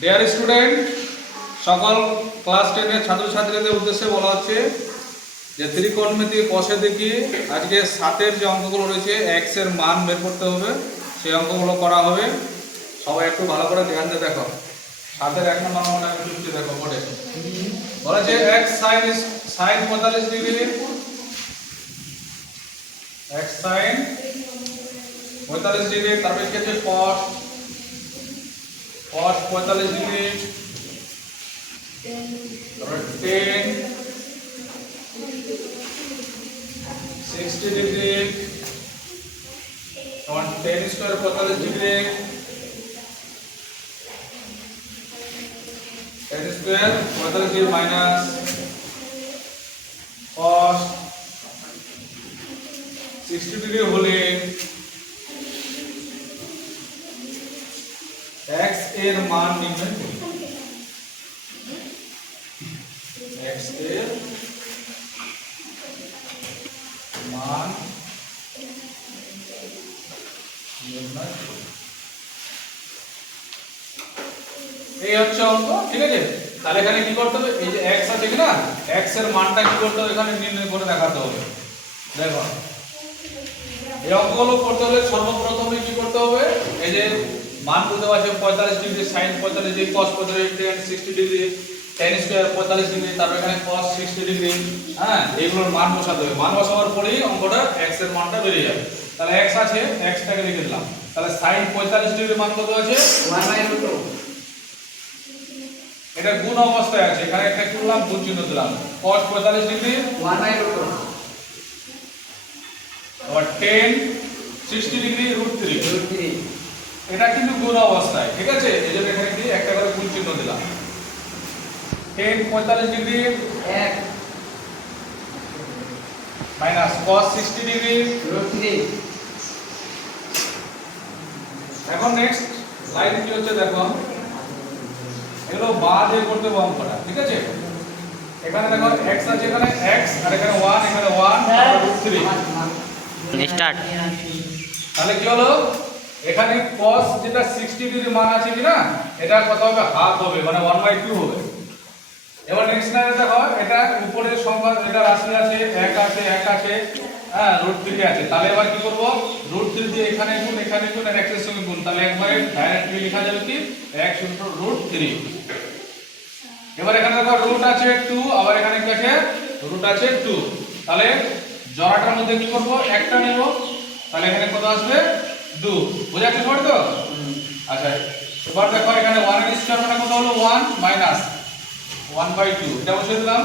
Dear student, সকল class 10 এর ছাত্রছাত্রীদের উদ্দেশ্যে বলা হচ্ছে যে ত্রিকোণমিতি কষে দেখি আজকে 7 এর যে অঙ্কগুলো রয়েছে x এর মান বের করতে হবে, সেই অঙ্কগুলো করা হবে। সবাই একটু ভালো করে ধ্যান দিয়ে দেখো। 7 এর 1 নম্বর অঙ্কটা একটু চুপটি দেখো পড়ে। বলা যে x sin 45 degree, x sin 45 degree, তারপরে কি আছে cos 45 ডিগ্রি, তারপরে tan 60 ডিগ্রি, তখন tan square 45 degree, tan square 45 degree minus cos 60 degree হলে x এর মান নির্ণয় করি। x এর মান নির্ণয় করি। এই হচ্ছে অঙ্ক, ঠিক আছে? তাহলে এখানে কি করতে হবে, এই যে x আছে কি না, x এর মানটা কি করতে হবে, এখানে নির্ণয় করে দেখাতে হবে। দেখো এই অঙ্কগুলো করতে হলে সর্বপ্রথমে কি করতে হবে, এই যে মান বলতে পারছে 45 degree, sin 45 degree, cos 45 degree, tan 60 degree, tan square 45 degree, তারপর এখানে cos 60 ডিগ্রি, হ্যাঁ, এইগুলোর মান বসাতে হবে। মান বসানোর পরেই অঙ্কটা x এর মানটা বেরিয়ে যাবে। তাহলে x আছে, x টাকে লিখে দিলাম। তাহলে sin 45 ডিগ্রি মান কত আছে? 1/2। এটা গুণ অবস্থায় আছে, এখানে একটা কি করলাম, গুণ চিহ্ন দিলাম। cos 45 ডিগ্রি 1/2, আর tan 60 ডিগ্রি √3। এটা কিন্তু গুণ অবস্থায়, ঠিক আছে? এইজন্য এখানে কি একটা করে গুণ চিহ্ন দিলাম। tan 45 degree 1 minus cos 60 degree √3। এখন নেক্সট লাইন কি হচ্ছে দেখো, এগুলো বাদ দিয়ে করতে হবে অঙ্কটা, ঠিক আছে? এখানে দেখো x আছে, এখানে x আর এখানে 1, এখানে 1 আর √3 স্টার্ট। তাহলে কি হলো, এখানে cos যেটা 60 ডিগ্রি মান আছে কি না, এটা কত হবে, হাফ হবে, মানে 1/2 হবে। এবার নেক্সট লাইনে দেখো, এটা উপরের সংখ্যা, এটা রাশি আছে, 1 আছে, 1 আছে, হ্যাঁ, √3 আছে। তাহলে এবার কি করব, √3 দিয়ে এখানে গুণ, এখানে গুণ আর x এর সঙ্গে গুণ, তাহলে একবারে ডাইরেক্টলি লেখা যাবে কি x √3। এবার এখানে দেখো রুট আছে 2, আবার এখানে কি আছে, রুট আছে 2। তাহলে জোড়াটার মধ্যে কি করব, একটা নেব, তাহলে এখানে কত আসবে, 2। বুঝা যাচ্ছে সবাই তো? আচ্ছা, এবার দেখো এখানে 1 এর স্কয়ার মানে কত হলো, 1 মাইনাস 1/2, এটা বসিয়ে দিলাম।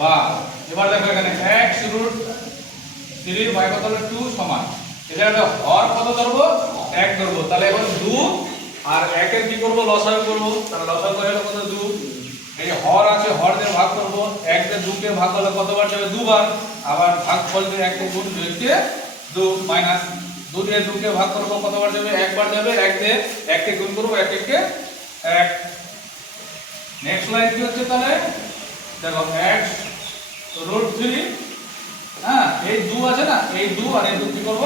বা এবার দেখো এখানে x √3 বাই কত হলো 2 সমান, এখানে হর কত ধরবো, 1 ধরবো। তাহলে এখন 2 আর 1 এর কি করব, লসাগু করব। তাহলে লসাগু করে হলো কত, 2। এই হর আছে, হর দিয়ে ভাগ করব, 1 দিয়ে 2 কে ভাগ করলে কতবার যাবে, 2 বার। আবার ভাগফল দিয়ে 1 কে গুণ 2 কে 2 মাইনাস 2 দিয়ে 2 কে ভাগ করব, কতবার যাবে, 1 বার যাবে। 1 দিয়ে 1 কে গুণ করব, 1 কে 1। নেক্সট লাইন কি হচ্ছে, তাহলে দেখো x √3, হ্যাঁ, এই 2 আছে না, এই 2 আর এই 2 কি করব,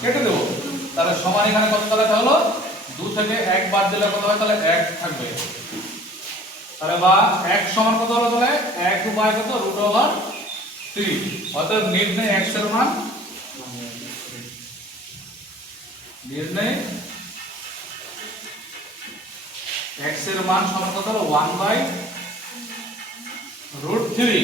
কেটে দেব। তাহলে সমান এখানে কত তাহলে হলো, 2 থেকে 1 বাদ দিলে কত হয়, তাহলে 1 থাকবে। তাহলে বা x সমান কত হলো, তাহলে 1 বাই কত, √3। অতএব নির্ণয় x এর মান, নির্ণয় x এর মান সমান কত হলো, 1/√3।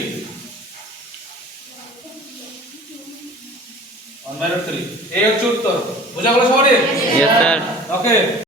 1/√3 এই হচ্ছে উত্তর। বুঝা গেল সবারই? Yes, sir. ওকে।